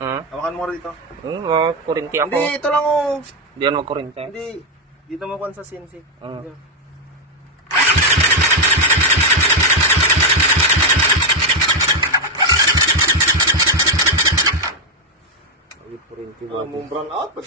Hawakan mo rito. Kurinti ako. Hindi, ito lang oh. Hindi yan magkurinti. Hindi. Dito mo kuhan sa CNC. Kurinti Mong brown out, pag